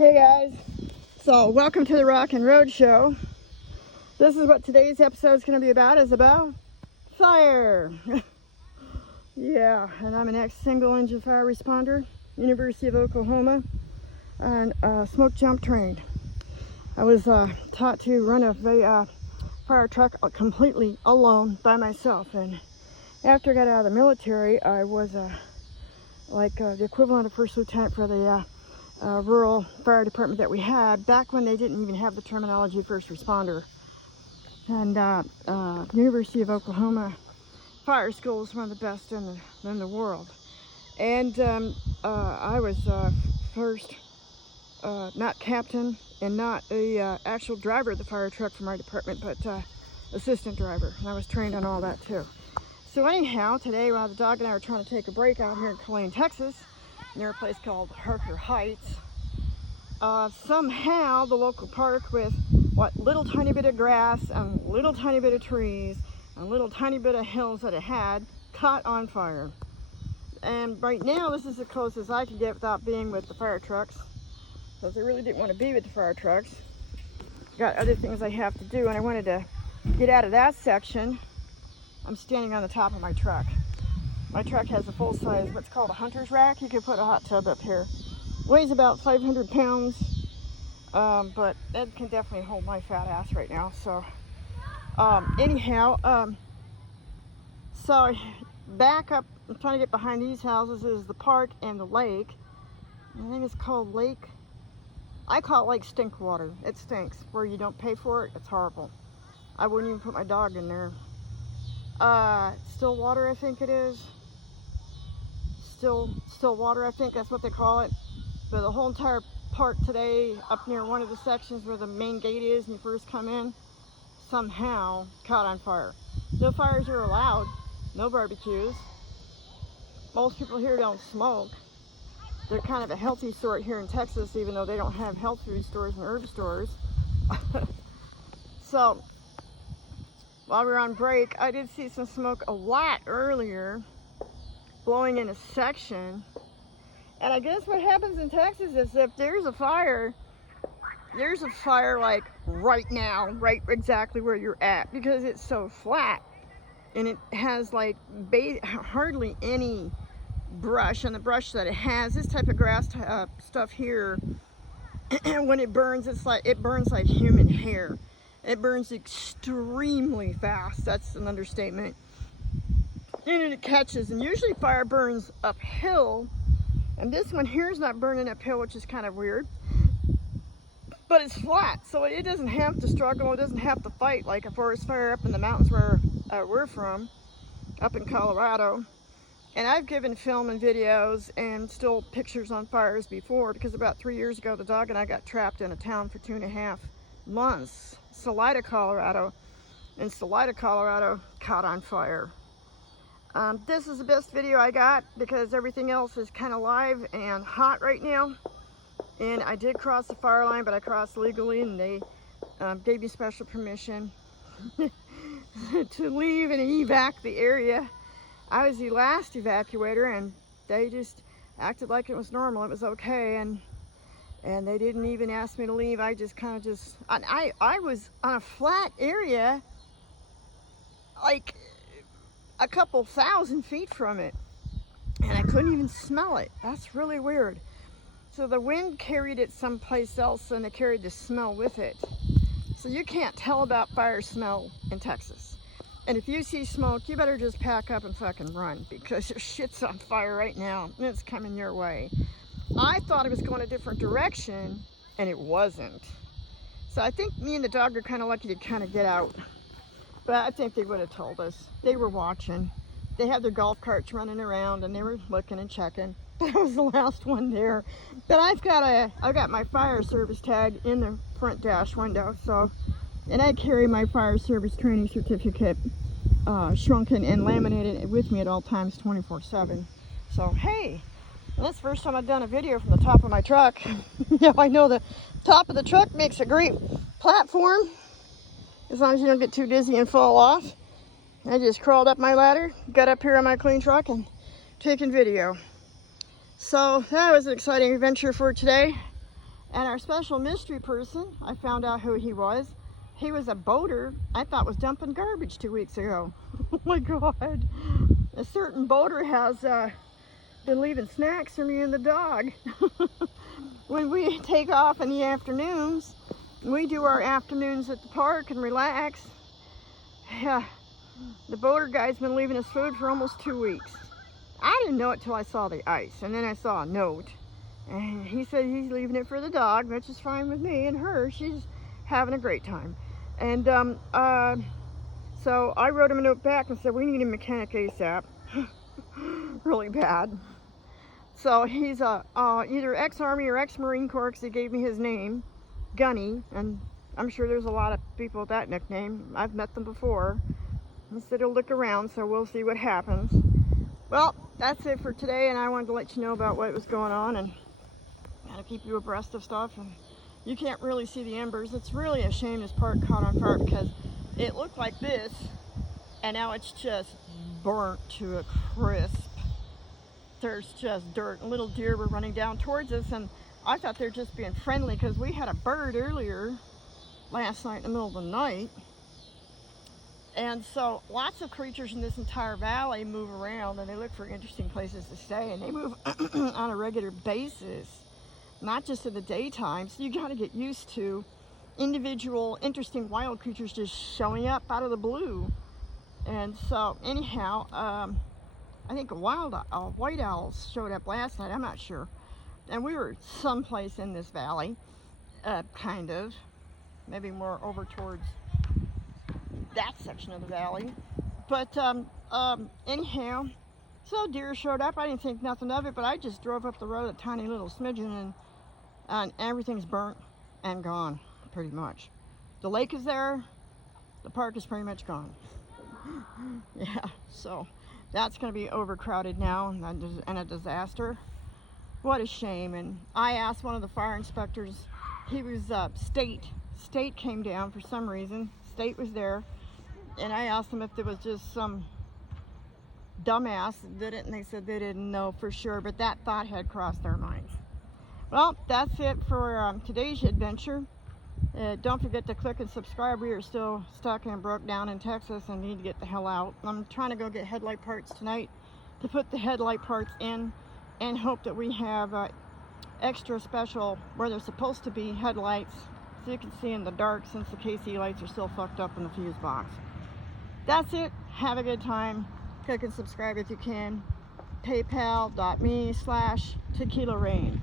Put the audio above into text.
Hey guys, so welcome to the Rock and Road Show. This is what today's episode is going to be about, fire. Yeah, and I'm an ex-single engine fire responder, University of Oklahoma, and smoke jump trained. I was taught to run a fire truck completely alone by myself, and after I got out of the military, I was the equivalent of first lieutenant for the rural fire department that we had back when they didn't even have the terminology first responder. And University of Oklahoma Fire School is one of the best in the world. And I was first not captain and not the actual driver of the fire truck for my department, but assistant driver. And I was trained on all that too. So anyhow, today while the dog and I were trying to take a break out here in Killeen, Texas, near a place called Harker Heights, somehow the local park, with what little tiny bit of grass and little tiny bit of trees and little tiny bit of hills that it had, caught on fire. And right now this is the closest I could get without being with the fire trucks, because I really didn't want to be with the fire trucks. Got other things I have to do, and I wanted to get out of that section. I'm standing on the top of my truck. My truck has a full-size, what's called a hunter's rack. You could put a hot tub up here. Weighs about 500 pounds, but that can definitely hold my fat ass right now. So, so back up, I'm trying to get behind these houses is the park and the lake. I think it's called Lake, I call it Lake Stinkwater. It stinks. Where you don't pay for it, it's horrible. I wouldn't even put my dog in there. Still water, I think it is. Still water, I think that's what they call it. But the whole entire park today, up near one of the sections where the main gate is and you first come in, somehow caught on fire. No fires are allowed, no barbecues. Most people here don't smoke. They're kind of a healthy sort here in Texas, even though they don't have health food stores and herb stores. So, while we were on break, I did see some smoke a lot earlier, blowing in a section. And I guess what happens in Texas is if there's a fire like right now, right exactly where you're at, because it's so flat and it has like hardly any brush. And the brush that it has, this type of grass stuff here, when it burns, it burns like human hair. It burns extremely fast. That's an understatement. And it catches, and usually fire burns uphill, and this one here is not burning uphill, which is kind of weird, but it's flat, so it doesn't have to struggle, it doesn't have to fight like a forest fire up in the mountains where we're from, up in Colorado. And I've given film and videos and still pictures on fires before, because about 3 years ago the dog and I got trapped in a town for 2.5 months, Salida, Colorado, and Salida, Colorado caught on fire. This is the best video I got because everything else is kind of live and hot right now. And I did cross the fire line, but I crossed legally, and they gave me special permission to leave and evac the area. I was the last evacuator, and they just acted like it was normal. It was okay, and they didn't even ask me to leave. I just kind of I was on a flat area, like a couple thousand feet from it, and I couldn't even smell it. That's really weird. So the wind carried it someplace else, and it carried the smell with it. So you can't tell about fire smell in Texas. And if you see smoke, you better just pack up and fucking run, because your shit's on fire right now and it's coming your way. I thought it was going a different direction, and it wasn't. So I think me and the dog are kind of lucky to kind of get out. But I think they would have told us. They were watching. They had their golf carts running around, and they were looking and checking. But I was the last one there. But I've got my fire service tag in the front dash window. So, and I carry my fire service training certificate shrunken and laminated with me at all times, 24/7. So hey, that's the first time I've done a video from the top of my truck. Yeah, I know the top of the truck makes a great platform, as long as you don't get too dizzy and fall off. I just crawled up my ladder, got up here on my clean truck, and taken video. So that was an exciting adventure for today. And our special mystery person, I found out who he was. He was a boater I thought was dumping garbage 2 weeks ago. Oh my God. A certain boater has been leaving snacks for me and the dog. When we take off in the afternoons, we do our afternoons at the park and relax. Yeah, the boater guy's been leaving us food for almost 2 weeks. I didn't know it till I saw the ice, and then I saw a note. And he said he's leaving it for the dog, which is fine with me and her. She's having a great time. And so I wrote him a note back and said, we need a mechanic ASAP. Really bad. So he's either ex-Army or ex-Marine Corps, because he gave me his name, Gunny, and I'm sure there's a lot of people with that nickname. I've met them before. He said he'll look around, so we'll see what happens. Well, that's it for today, and I wanted to let you know about what was going on and gotta keep you abreast of stuff. And you can't really see the embers. It's really a shame this park caught on fire, because it looked like this, and now it's just burnt to a crisp. There's just dirt, and little deer were running down towards us, and I thought they're just being friendly, because we had a bird earlier last night in the middle of the night. And so lots of creatures in this entire valley move around, and they look for interesting places to stay, and they move on a regular basis, not just in the daytime. So you got to get used to individual interesting wild creatures just showing up out of the blue. And so anyhow, I think a white owl showed up last night, I'm not sure. And we were someplace in this valley, kind of, maybe more over towards that section of the valley. But anyhow, so deer showed up. I didn't think nothing of it, but I just drove up the road a tiny little smidgen, and everything's burnt and gone, pretty much. The lake is there, the park is pretty much gone. Yeah, so that's going to be overcrowded now and a disaster. What a shame. And I asked one of the fire inspectors, he was state came down for some reason. State was there, and I asked him if there was just some dumbass that did it, and they said they didn't know for sure, but that thought had crossed their minds. Well, that's it for today's adventure. Don't forget to click and subscribe. We are still stuck and broke down in Texas and need to get the hell out. I'm trying to go get headlight parts tonight to put the headlight parts in, and hope that we have extra special where they're supposed to be headlights, so you can see in the dark, since the KC lights are still fucked up in the fuse box. That's it. Have a good time. Click and subscribe if you can. PayPal.me/TequilaRain.